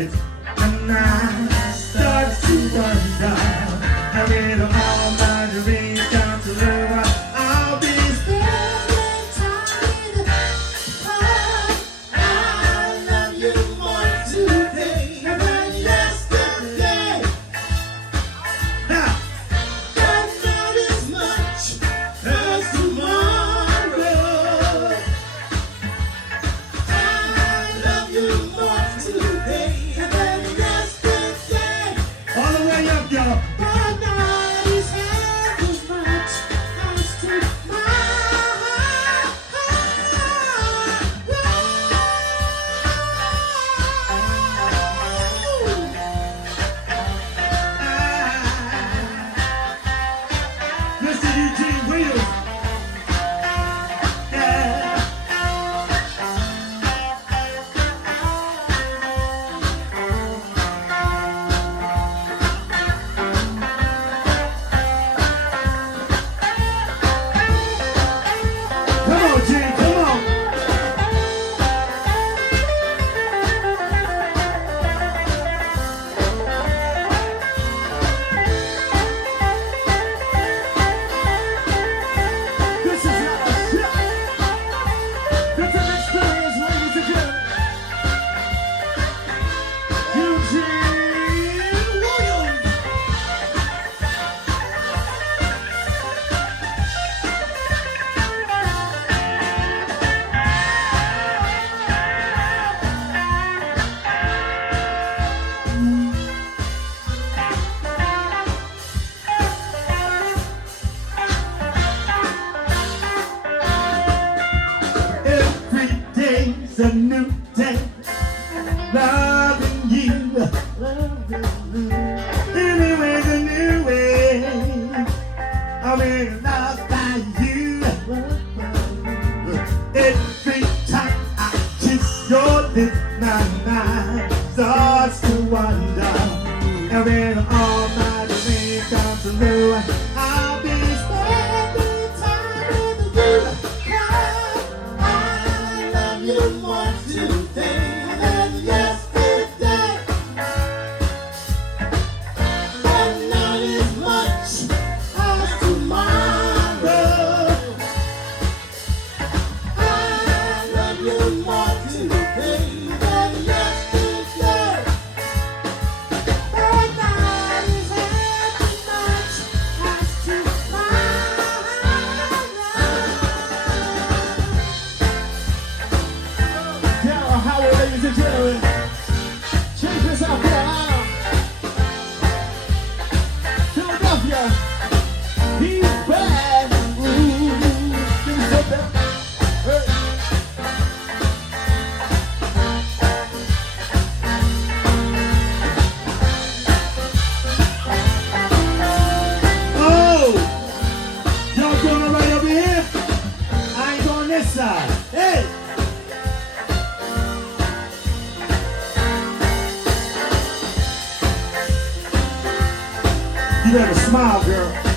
pockets, and I start to wonder how it'll all my dreams come true. I'll be spending time with her. I love you more today than yesterday. Now, but not as much as tomorrow. I love you more today than yesterday. All the way up, y'all. But not as much as tomorrow. Mr. Eugene Williams. Yeah. Come on, Gene, come on. This is not a ship. It's an experience, ladies and gentlemen. Eugene Williams. Every day's a new day. Loving you. Anyway's a new way. I'm in love by you. Every time I kiss your lips, my mind starts to wander. And when all my dreams come true, I'll be spending time with you. I love you more today than yesterday. But not as much as tomorrow. I love you more today than yesterday. But not as much as tomorrow. Daryl Howard, ladies and gentlemen. Chapin, South Carolina. Philadelphia. He's bad. Ooh, give me some back. Hey. Oh! Y'all going right over here? I ain't going this side. Hey! You better smile, girl.